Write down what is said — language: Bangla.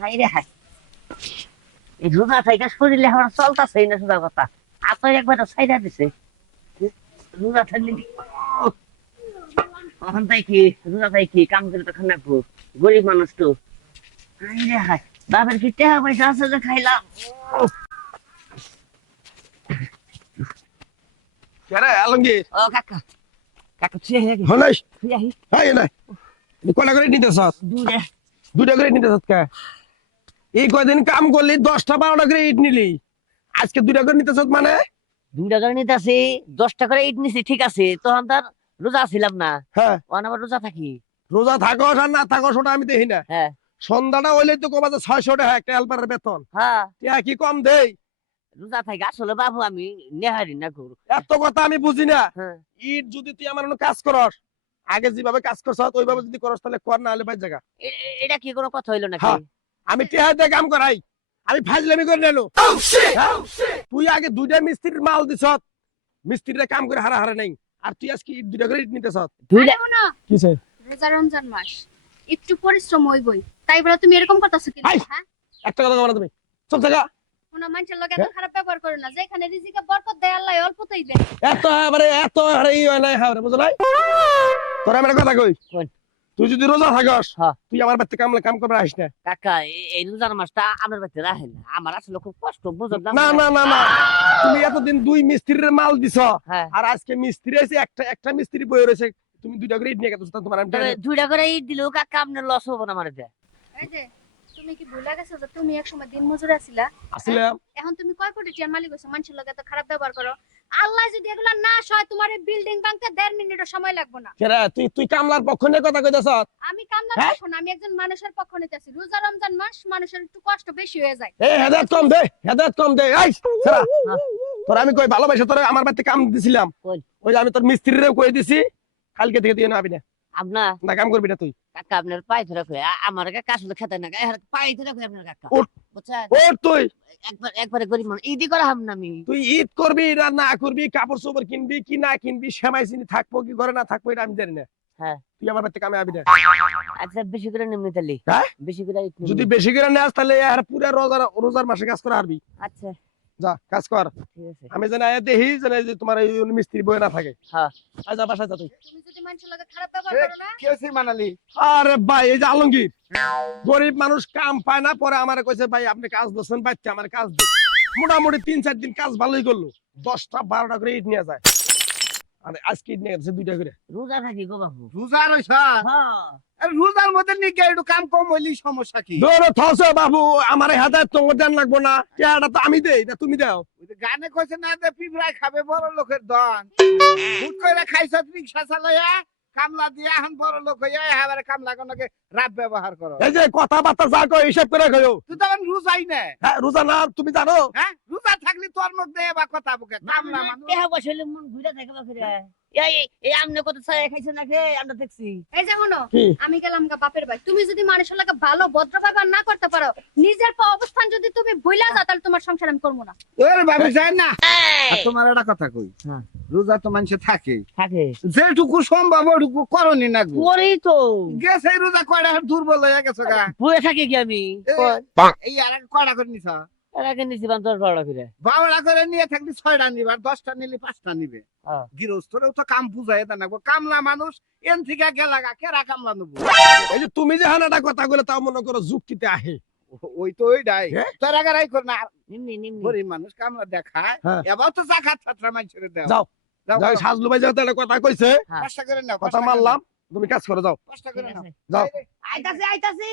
হাই রে হাই। এই রোজা থেকে শরীরে আমার চলতেছে না সোজা কথা। আপনার একবার সাইডা দিছে। রোজা থাকলে তখন তাই কি রোজা তাই কি কাম করে তো খানা গরিব মানুষ তো। হাই রে হাই। বাপের কি টাকা পয়সা আছে যে খাইলাম? কেরে আলমগীর? ও কাকা কাকা হলাই আহি হাই কয়টা করে নিতেছ? দুইটা করে নিতেছ কে? এই কয়দিন কাম করলি দশটা বারোটা করে ইট নিলি। আজকে দুইটা করে নিতেছ মানে? দুইটা করে নিতেছি দশটা করে ইট নিছি ঠিক আছে। তখন তার রোজা ছিলাম না। হ্যাঁ। আবার রোজা থাকি। রোজা থাকো আর না থাকো সেটা আমি দেখি না। হ্যাঁ। সন্ধ্যাটা হইলে তো যে ছয়শো টাকা একটা হেল্পারের বেতন। হ্যাঁ। কি কম দেই? রোজা থাকি আসলে বাবু আমি নেহারি না করু এত কথা আমি বুঝি না। হ্যাঁ। ইট যদি তুই আমার কাজ করস আগে যেভাবে কাজ করছ ওইভাবে যদি করস তাহলে কর না হলে ভাই জায়গা এটা কি কোনো কথা হইল নাকি? হ্যাঁ। আমি টেহাতে কাম করাই। আমি ফাজলামি করে নেলো। হ্যাঁ? তুই আগে দুইটা মিস্ত্রির মাল দিছ। মিস্ত্রিরা কাম করে হারা হারা নাই। আর তুই আজকে ইট দুইটা করে ইট নিতেছ। না কিছে রোজা রমজান মাস। একটু পরিশ্রম হইবই। তাই বলে তুমি এরকম করতেছো কি! হ্যাঁ? একটা কথা বলো তুমি। কোন মানুষের লগে এত হ্যাঁ? খারাপ ব্যবহার করো না। যেখানে রিজিকে বরকত দেয় আল্লাহ অল্পতেই দেয়। এত ই হয় তোর কথা কই? তুই যদি রোজা থাকস হ্যাঁ। তুই আমার বাড়িতে কাম কাম করে আসিস না। কাকা এই রোজার মাসটা আমার বাড়িতে রাখে না। আমার আসলে খুব কষ্ট বুঝলাম না না না না। তুমি এতদিন দুই মিস্ত্রির মাল দিছ হ্যাঁ। আর আজকে মিস্ত্রি আছে একটা একটা মিস্ত্রি বয়ে রয়েছে তুমি দুইটা করে ইট নিয়ে গেছো তোমার আমি দুইটা করে ইট দিলেও কাকা আপনার লস হব না আমার এই যে তুমি কি ভুলে গেছো যে তুমি একসময় দিন মজুর আছিলা আসলাম এখন তুমি কয় কোটি টিয়ার মালিক হইছো? মানুষের লগে এত খারাপ ব্যবহার করো। আল্লাহ যদি এগুলা না সয় তোমার এই বিল্ডিং ভাঙতে দেড় মিনিটও সময় লাগবে না। কেরা তুই তুই কামলার পক্ষ নিয়ে কথা কইতেছ? আমি কামনার হ্যাঁ? পক্ষ না আমি একজন মানুষের পক্ষ নিতেছি। রোজা রমজান মাস মানুষের একটু কষ্ট বেশি হয়ে যায়। এই হেদায়ত কম দে হেদায়ত কম দে। এই ছাড়া তোর আমি কই ভালোবাসা তোর আমার বাড়িতে কাম দিছিলাম। কই? ওই আমি তোর মিস্ত্রিরেও কই দিছি কালকে থেকে তুই না আবি না। আপনার না কাম করবি না তুই। কাকা আপনার পায়ে ধরে কই? আমার কাকা আসলে খেতে না এর পায়ে ধরে কই আপনার কাকা? তুই। একবার একবারে গরিব মানুষ। ইদি করা হাম না তুই ঈদ করবি না না করবি কাপড় চোপড় কিনবি কি না কিনবি সেমাই চিনি থাকব কি ঘরে না থাকব এটা আমি জানি না। হ্যাঁ। তুই আমার বাড়িতে কামে আবি না। আচ্ছা বেশি করে নিমনি তাহলে। হ্যাঁ? বেশি করে যদি বেশি করে নেস তাহলে আর পুরা রোজার রোজার মাসে কাজ করে হারবি। আচ্ছা। যা কাজ কর। আমি জানি আয়া দেহি জানি যে তোমার এই মিস্ত্রি বই না থাকে। হ্যাঁ। বাসা যা তুই। তুমি যদি মানুষের লগে খারাপ ব্যবহার করো না? কি হয়েছে মানালি? আরে ভাই এই যে আলমগীর। গরিব মানুষ কাম পায় না পরে আমার কইছে ভাই আপনি কাজ দিচ্ছেন বাচ্চা আমার কাজ দিন মোটামুটি তিন চার দিন কাজ ভালোই করল। দশটা বারোটা করে ইট নিয়ে যায়। আর আজকে নিয়ে গেছে দুইটা করে। রোজা থাকি গো বাবু রোজা রইছ? হ্যাঁ। রোজার মধ্যে নিকে একটু কাম কম হইলি সমস্যা কি? ধরো থসে বাবু আমার হাতে তোমার দেন লাগবো না। চেহারাটা তো আমি দেই না তুমি দাও। ওই যে গানে কইছে না যে পিঁপড়ায় খাবে বড় লোকের দন খাইছ রিক্সা চালাইয়া কামলা দিয়া এখন বড় লোক হইয়া এবারে কামলা কোনকে রাব ব্যবহার করো। এই যে কথাবার্তা যা কয় হিসাব করে কয়ো। তুই তো এখন রোজাই না। হ্যাঁ রোজা না তুমি জানো? হ্যাঁ রোজা থাকলি তোর মধ্যে এবার কথা বুকে কামলা মানুষ। দেহা বসলে মন ঘুরে থাকে বাকিরে এই এই- এই আমনে কত ছায়া খাইছে নাকি? আমরা দেখছি। এই যে শোনো আমি গেলাম গা বাপের ভাই তুমি যদি মানুষের লাগে ভালো ভদ্র ব্যবহার না করতে পারো নিজের অবস্থান যদি তুমি ভুলা যাও তাহলে তোমার সংসার আমি করব না। যায় না। তোমার একটা কথা কই? হ্যাঁ। রোজা তো মানুষে থাকে। থাকে। যেটুকু সম্ভব ওটুকু করনি না গো। করেই তো। গেছে রোজা কয়টা? দুর্বল হয়ে গেছে গা। বয়ে থাকি কি আমি? এই আর কয়টা করে নিছ? বারোটা করে। বারোটা করে নিয়ে থাকলি ছয়টা নিবে আর দশটা নিলে পাঁচটা নিবে। হ্যাঁ। গৃহস্থরেও তো কাম বুঝাই কামলা মানুষ এন থেকে গেলাগা কেরা কামলা নেব? এই যে তুমি যে হানাটা কথা বলে তাও মনে করো যুক্তিতে আহে। ওই তো ওইটাই হ্যাঁ? তোর আগারাই কর না। নিমনি নিমনি। গরিব মানুষ কামলা দেখায় হ্যাঁ। এবার তো জাকাত ছাত্র মানুষের দাও। যাও। যাও। সাজলু ভাই যাও তাহলে কথা কইছে কষ্ট করে না কথা মারলাম তুমি কাজ করে যাও। কষ্ট করে না যাও। আইতাছি আইতাছি।